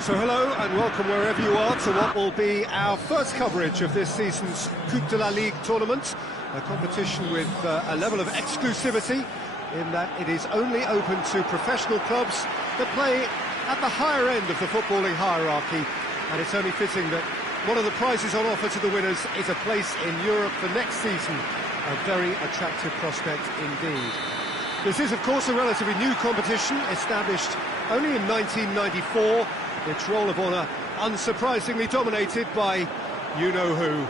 So hello and welcome wherever you are to what will be our first coverage of this season's Coupe de la Ligue tournament, a competition with a level of exclusivity in that it is only open to professional clubs that play at the higher end of the footballing hierarchy, and it's only fitting that one of the prizes on offer to the winners is a place in Europe for next season, a very attractive prospect indeed. This is of course a relatively new competition, established only in 1994, its roll of honour unsurprisingly dominated by you-know-who.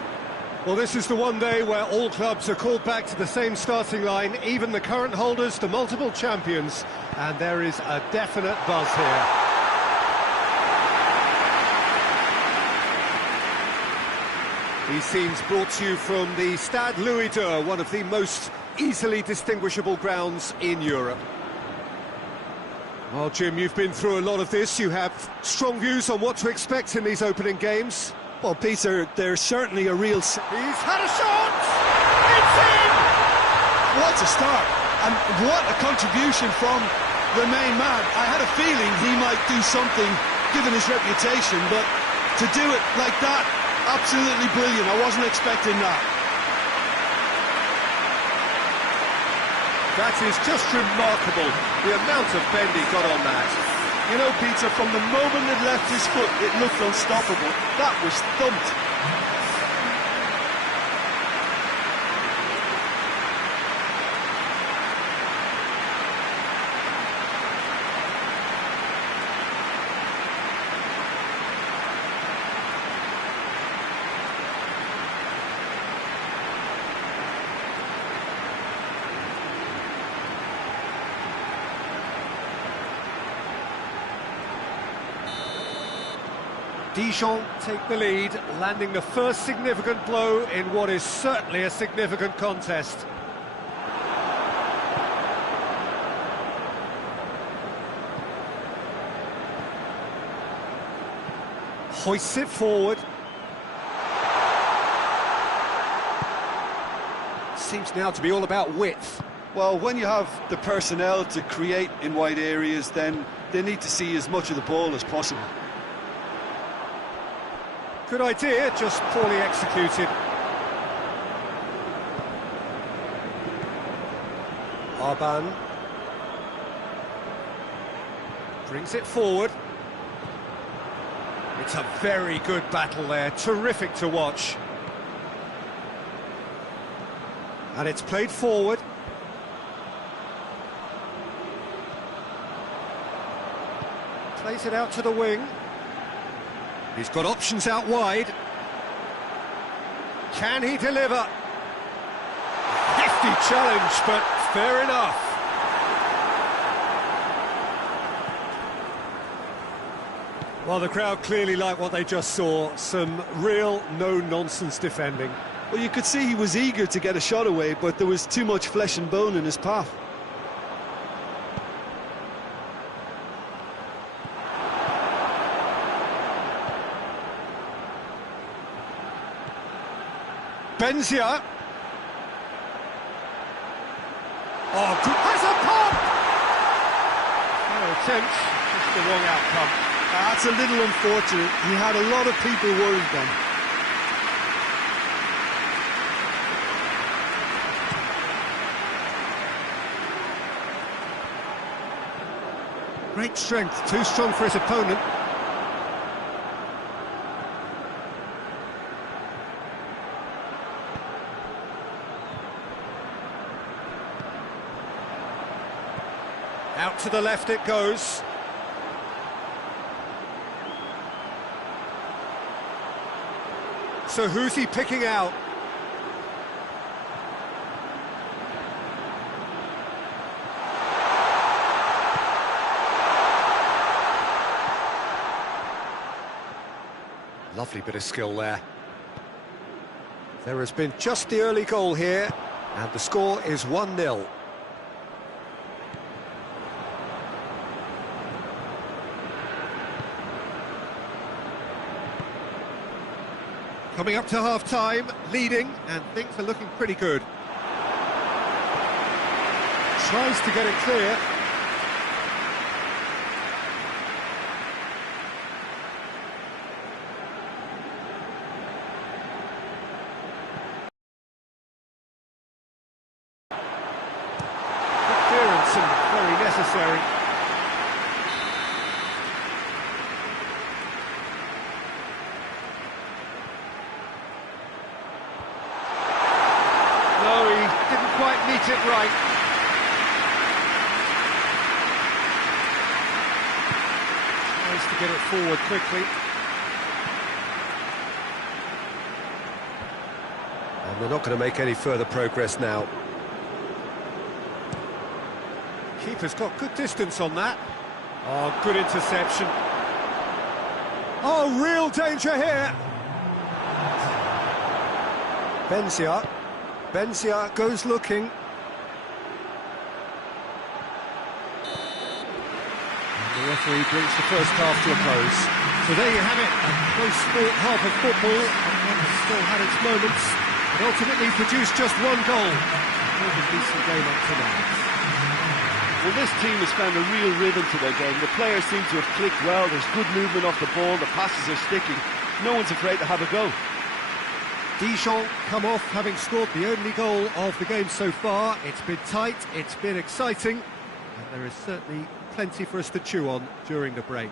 Well, this is the one day where all clubs are called back to the same starting line, even the current holders, the multiple champions, and there is a definite buzz here. These scenes brought to you from the Stade Louis II, one of the most easily distinguishable grounds in Europe. Well, Jim, you've been through a lot of this. You have strong views on what to expect in these opening games. Well, Peter, there's certainly a real... He's had a shot! It's in! What a start! And what a contribution from the main man. I had a feeling he might do something, given his reputation, but to do it like that, absolutely brilliant. I wasn't expecting that. That is just remarkable, the amount of bend he got on that. You know, Peter, from the moment it left his foot, it looked unstoppable. That was thumped. Dijon take the lead, landing the first significant blow in what is certainly a significant contest. Hoists it forward. Seems now to be all about width. Well, when you have the personnel to create in wide areas, then they need to see as much of the ball as possible. Good idea, just poorly executed. Arban brings it forward. It's a very good battle there, terrific to watch. And it's played forward. Plays it out to the wing. He's got options out wide. Can he deliver? Hefty challenge, but fair enough. Well, the crowd clearly liked what they just saw. Some real no-nonsense defending. Well, you could see he was eager to get a shot away, but there was too much flesh and bone in his path. Benzia. Oh, good. Has a pop! No attempt, just the wrong outcome. That's a little unfortunate. He had a lot of people worried then. Great strength, too strong for his opponent. Out to the left it goes. So who's he picking out? Lovely bit of skill there. There has been just the early goal here, and the score is 1-0. Coming up to half-time, leading, and things are looking pretty good. Tries to get it clear. necessary. No, he didn't quite meet it right. Tries to get it forward quickly. And they're not going to make any further progress now. Keeper's got good distance on that. Oh, good interception. Oh, real danger here. Benzia goes looking. And the referee brings the first half to a close. So there you have it, a close sport half of football, and one has still had its moments, but ultimately produced just one goal. A decent game up to now. Well, this team has found a real rhythm to their game. The players seem to have clicked well. There's good movement off the ball. The passes are sticking. No one's afraid to have a go. Dijon come off having scored the only goal of the game so far. It's been tight, it's been exciting, and there is certainly plenty for us to chew on during the break.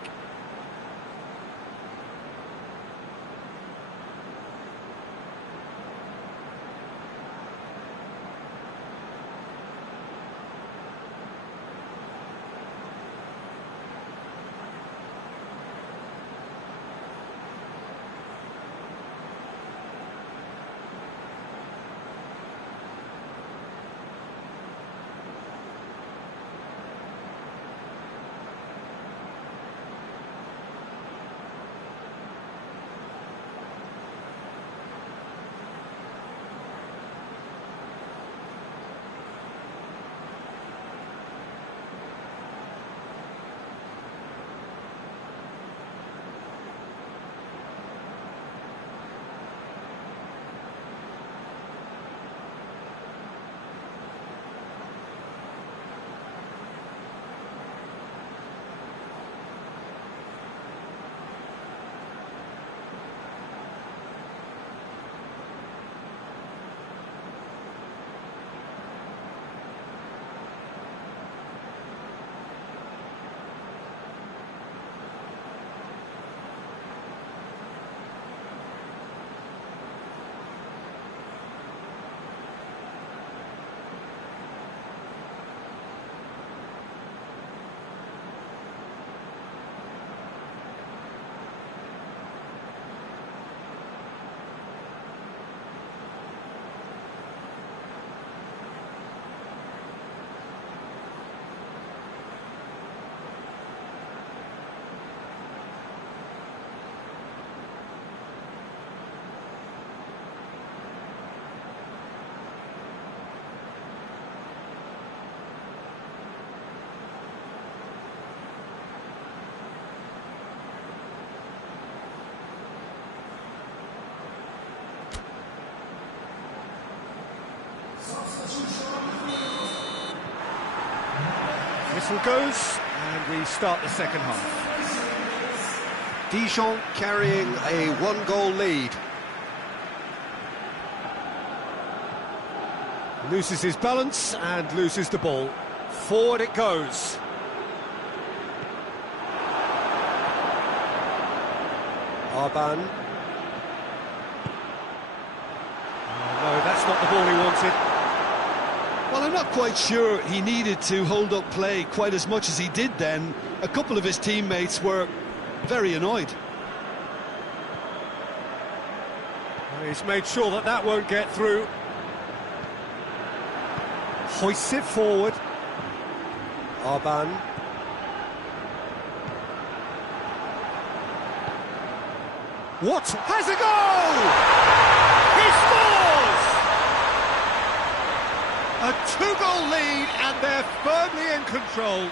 Whistle goes, and we start the second half. Dijon carrying a one-goal lead. Loses his balance and loses the ball. Forward it goes. Arban. Oh, no, that's not the ball he wanted. Well, I'm not quite sure he needed to hold up play quite as much as he did then. A couple of his teammates were very annoyed. He's made sure that that won't get through. Hoists it forward. Arban. What? Has a goal! He scores! A two-goal lead, and they're firmly in control.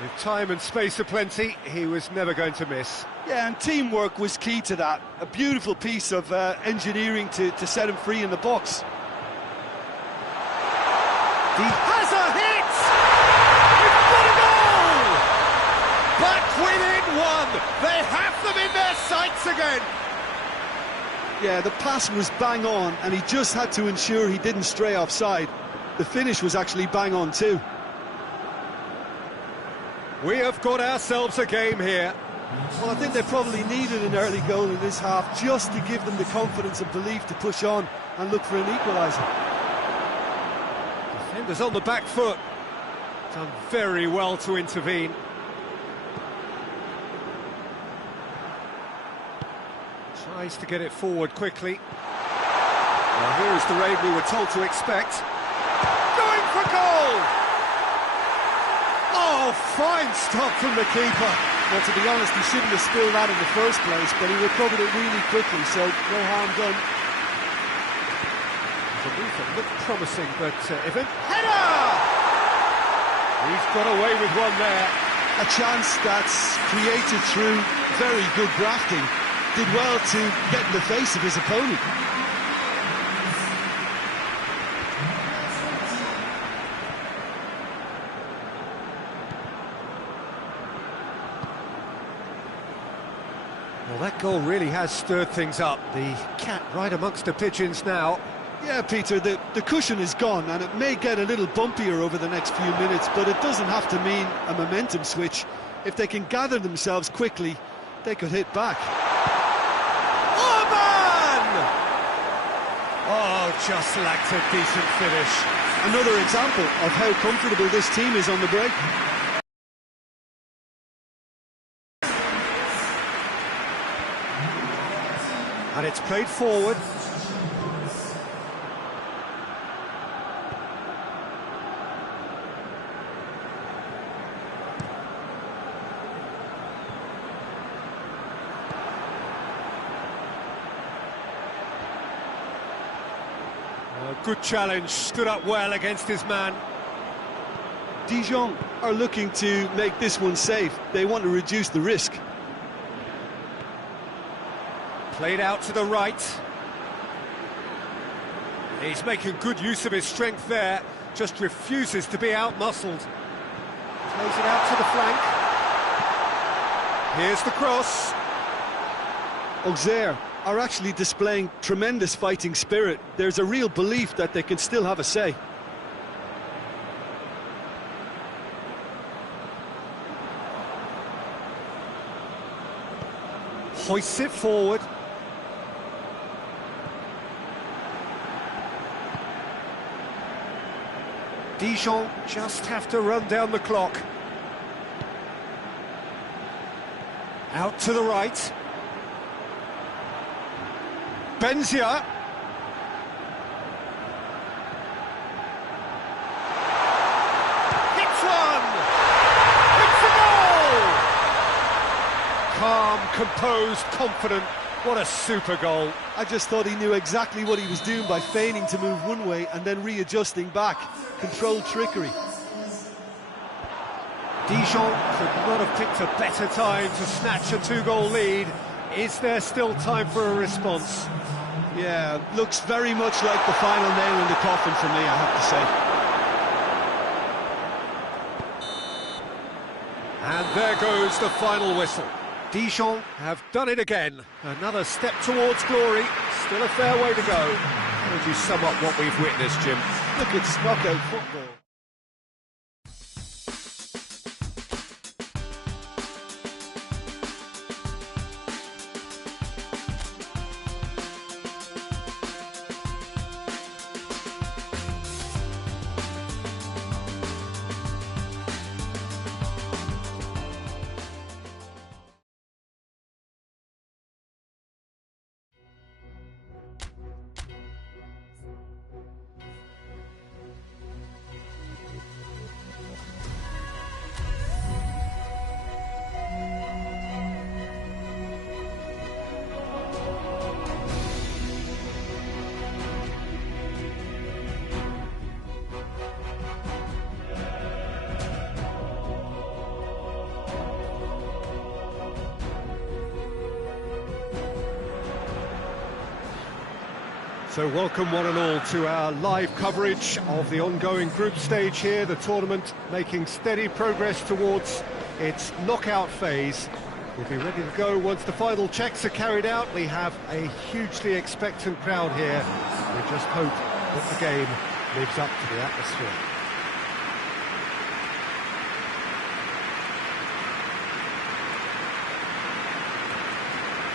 With time and space aplenty, he was never going to miss. Yeah, and teamwork was key to that. A beautiful piece of engineering to set him free in the box. He has a hit! He's got a goal! Back within one! They have them in their sights again! Yeah, the pass was bang on, and he just had to ensure he didn't stray offside. The finish was actually bang on too. We have got ourselves a game here. Well, I think they probably needed an early goal in this half just to give them the confidence and belief to push on and look for an equaliser. Defenders on the back foot. Done very well to intervene. Tries to get it forward quickly. Well, here is the raid we were told to expect. Going for goal! Oh, fine stop from the keeper. Well, to be honest, he shouldn't have spilled that in the first place, but he recovered it really quickly, so no harm done. The move that looked promising, but header! He's got away with one there. A chance that's created through very good grafting. Did well to get in the face of his opponent. Well, that goal really has stirred things up. The cat right amongst the pigeons now. Yeah, Peter, the cushion is gone, and it may get a little bumpier over the next few minutes, but it doesn't have to mean a momentum switch. If they can gather themselves quickly, they could hit back. Oh, just lacked a decent finish. Another example of how comfortable this team is on the break. And it's played forward. Good challenge, stood up well against his man. Dijon are looking to make this one safe. They want to reduce the risk. Played out to the right. He's making good use of his strength there, just refuses to be out-muscled. Plays it out to the flank. Here's the cross. Auxerre are actually displaying tremendous fighting spirit. There's a real belief that they can still have a say. Hoists it forward. Dijon just have to run down the clock. Out to the right. Benzia. Hits one! It's a goal! Calm, composed, confident. What a super goal. I just thought he knew exactly what he was doing by feigning to move one way and then readjusting back. Controlled trickery. Dijon could not have picked a better time to snatch a two-goal lead. Is there still time for a response? Yeah, looks very much like the final nail in the coffin for me, I have to say. And there goes the final whistle. Dijon have done it again. Another step towards glory. Still a fair way to go. How would you sum up what we've witnessed, Jim? Look, it's knockout football. So welcome one and all to our live coverage of the ongoing group stage here, the tournament making steady progress towards its knockout phase. We'll be ready to go once the final checks are carried out. We have a hugely expectant crowd here. We just hope that the game lives up to the atmosphere.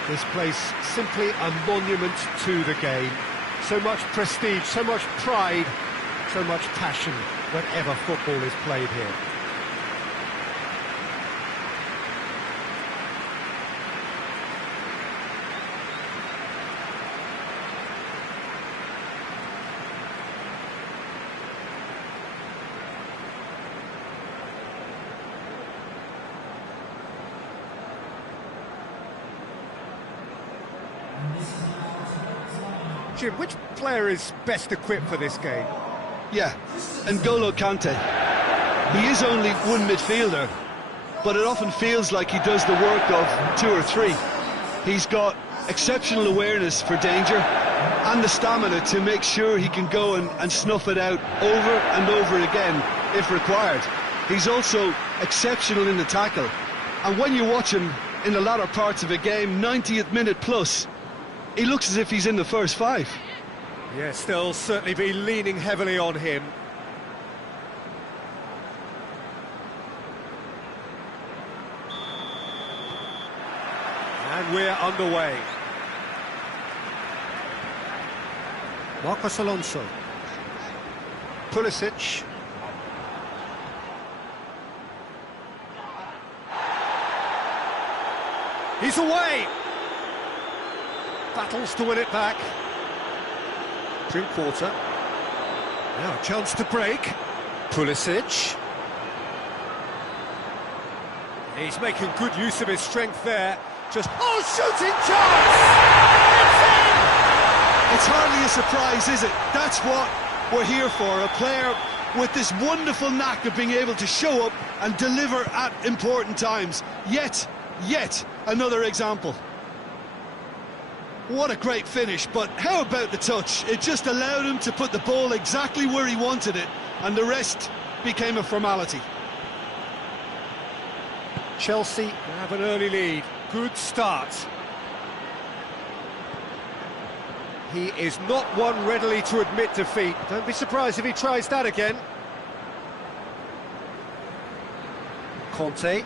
This place simply a monument to the game. So much prestige, so much pride, so much passion whenever football is played here. Jim, which player is best equipped for this game? Yeah, N'Golo Kante. He is only one midfielder, but it often feels like he does the work of two or three. He's got exceptional awareness for danger and the stamina to make sure he can go and snuff it out over and over again if required. He's also exceptional in the tackle, and when you watch him in the latter parts of a game, 90th minute plus, he looks as if he's in the first five. Yes, they'll certainly be leaning heavily on him. And we're underway. Marcos Alonso. Pulisic. He's away! Battles to win it back. Drinkwater. Now a chance to break. Pulisic. He's making good use of his strength there. Just, oh, shooting chance! It's in! It's hardly a surprise, is it? That's what we're here for. A player with this wonderful knack of being able to show up and deliver at important times. Yet another example. What a great finish, but how about the touch? It just allowed him to put the ball exactly where he wanted it, and the rest became a formality. Chelsea have an early lead. Good start. He is not one readily to admit defeat. Don't be surprised if he tries that again. Conte.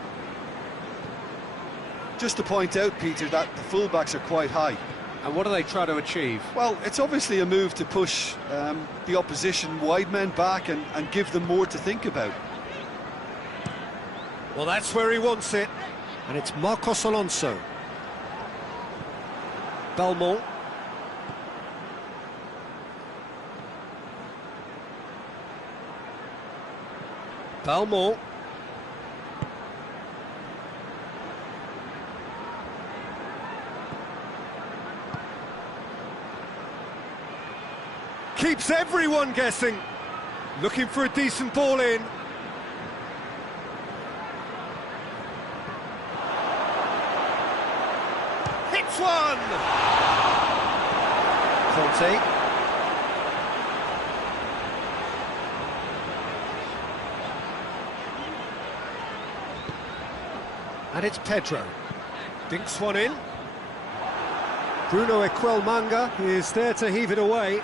Just to point out, Peter, that the fullbacks are quite high. And what do they try to achieve? Well, it's obviously a move to push the opposition wide men back and give them more to think about. Well, that's where he wants it. And it's Marcos Alonso. Belmont. Belmont. Keeps everyone guessing. Looking for a decent ball in. Hits one! Conte. And it's Pedro. Dinks one in. Bruno Equelmanga is there to heave it away.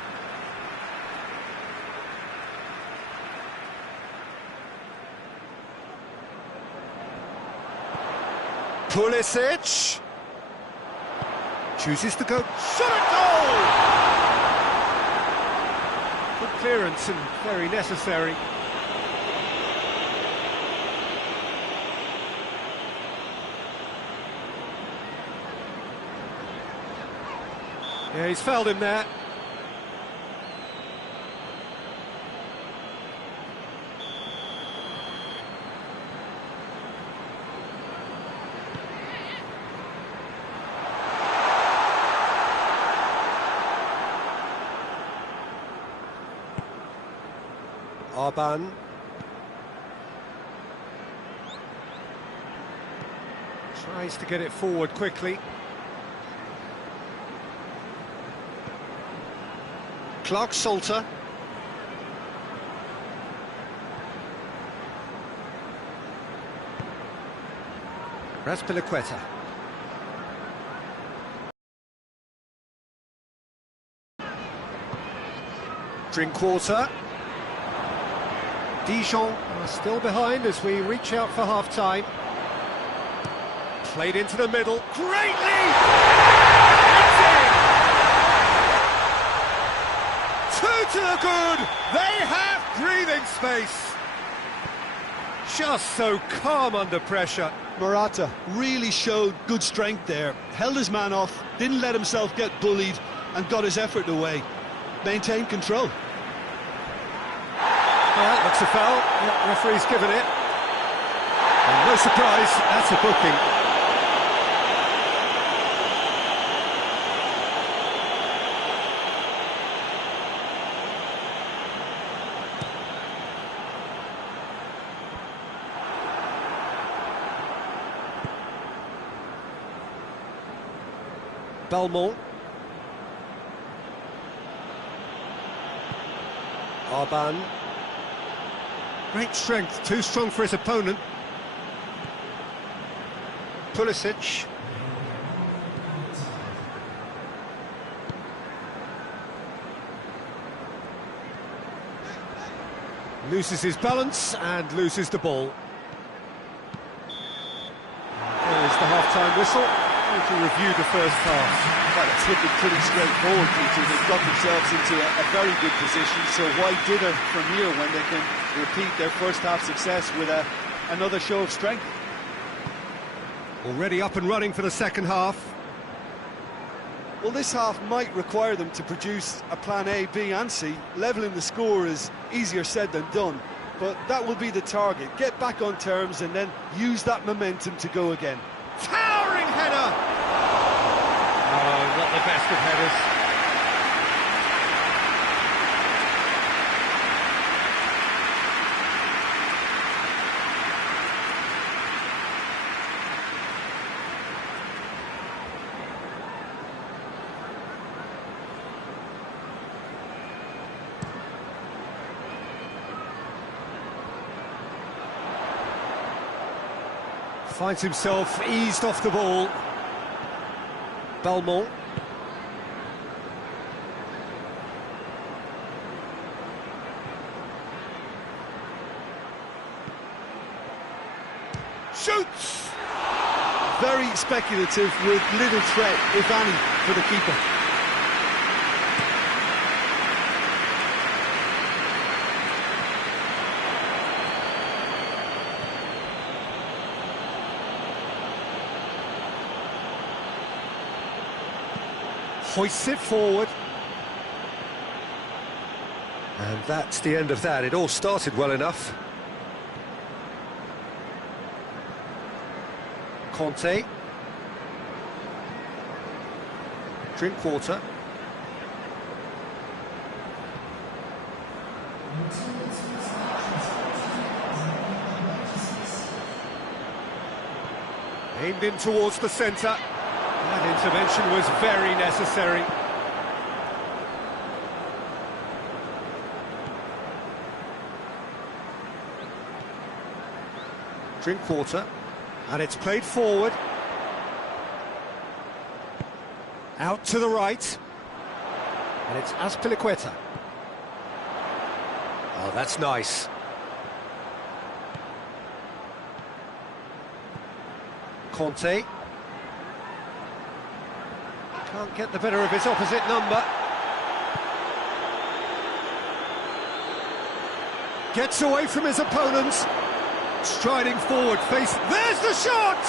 Pulisic chooses to go, shot at goal! Good clearance and very necessary. Yeah, he's fouled him there. Arban. Tries to get it forward quickly. Clark Salter. Raspilicueta. Drinkwater. Dijon are still behind as we reach out for half-time. Played into the middle, greatly! Two to the good. They have breathing space. Just so calm under pressure. Morata really showed good strength there. Held his man off, didn't let himself get bullied, and got his effort away. Maintained control. Well, that's a foul. Yeah, referee's given it. And no surprise, that's a booking. Belmont. Arban. Great strength, too strong for his opponent. Pulisic. Loses his balance and loses the ball. There's the half-time whistle. To review the first half. Well, it's looking pretty straightforward, Peter. They've got themselves into a very good position, so why dither from here when they can repeat their first half success with another show of strength? Already up and running for the second half. Well, this half might require them to produce a plan A, B and C. Levelling the score is easier said than done, but that will be the target. Get back on terms and then use that momentum to go again. Towering header! Oh, not the best of headers. Finds himself eased off the ball. Belmont. Shoots! Very speculative with little threat, if any, for the keeper. Hoists it forward. And that's the end of that. It all started well enough. Conte. Drink water. Aimed in towards the centre. That intervention was very necessary. Drink water, and it's played forward. Out to the right, and it's Azpilicueta. Oh, that's nice. Conte. Can't get the better of his opposite number. Gets away from his opponents. Striding forward, face. There's the shot!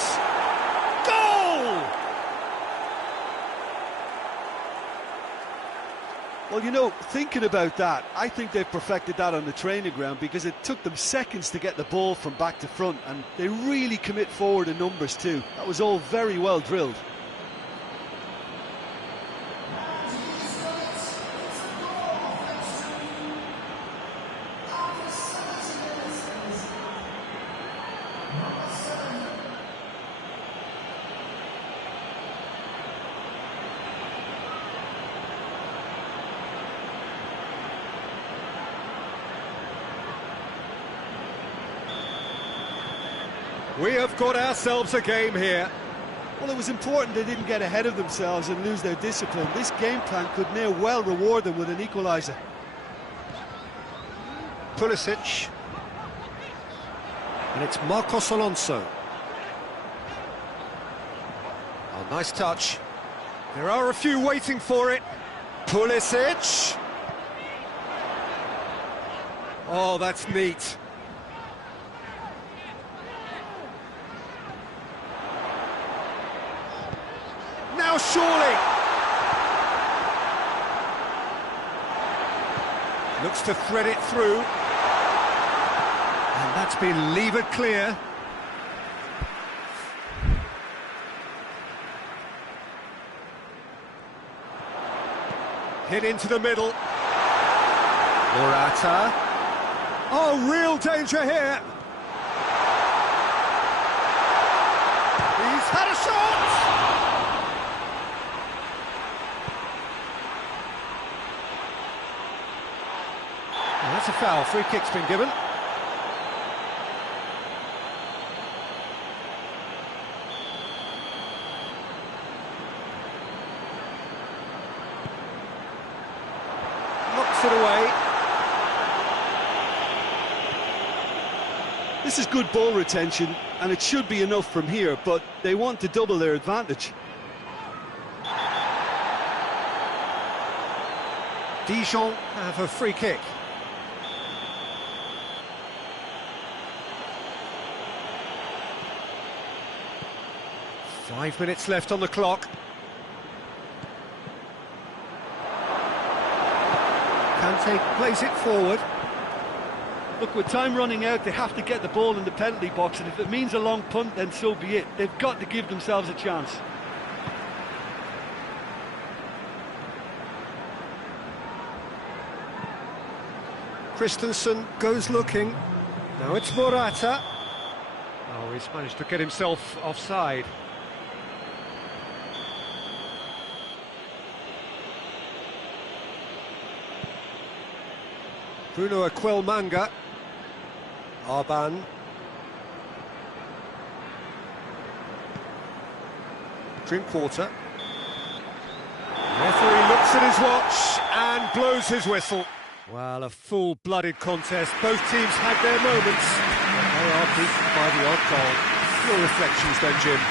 Goal! Well, you know, thinking about that, I think they've perfected that on the training ground because it took them seconds to get the ball from back to front, and they really commit forward in numbers too. That was all very well drilled. We have got ourselves a game here. Well, it was important they didn't get ahead of themselves and lose their discipline. This game plan could now well reward them with an equaliser. Pulisic. And it's Marcos Alonso. Oh, nice touch. There are a few waiting for it. Pulisic. Oh, that's neat. Now surely. Looks to thread it through. And that's been levered clear. Hit into the middle. Morata. Oh, real danger here. He's had a shot! Well, that's a foul. Free kick's been given. Knocks it away. This is good ball retention, and it should be enough from here, but they want to double their advantage. Dijon have a free kick. Five minutes left on the clock. Kante plays it forward. Look, with time running out, they have to get the ball in the penalty box, and if it means a long punt, then so be it. They've got to give themselves a chance. Christensen goes looking. Now it's Morata. Oh, he's managed to get himself offside. Bruno Aquilmanga. Arban. Drinkwater. Referee looks at his watch and blows his whistle. Well, a full-blooded contest. Both teams had their moments, but they are beaten by the odd goal. Your reflections then, Jim?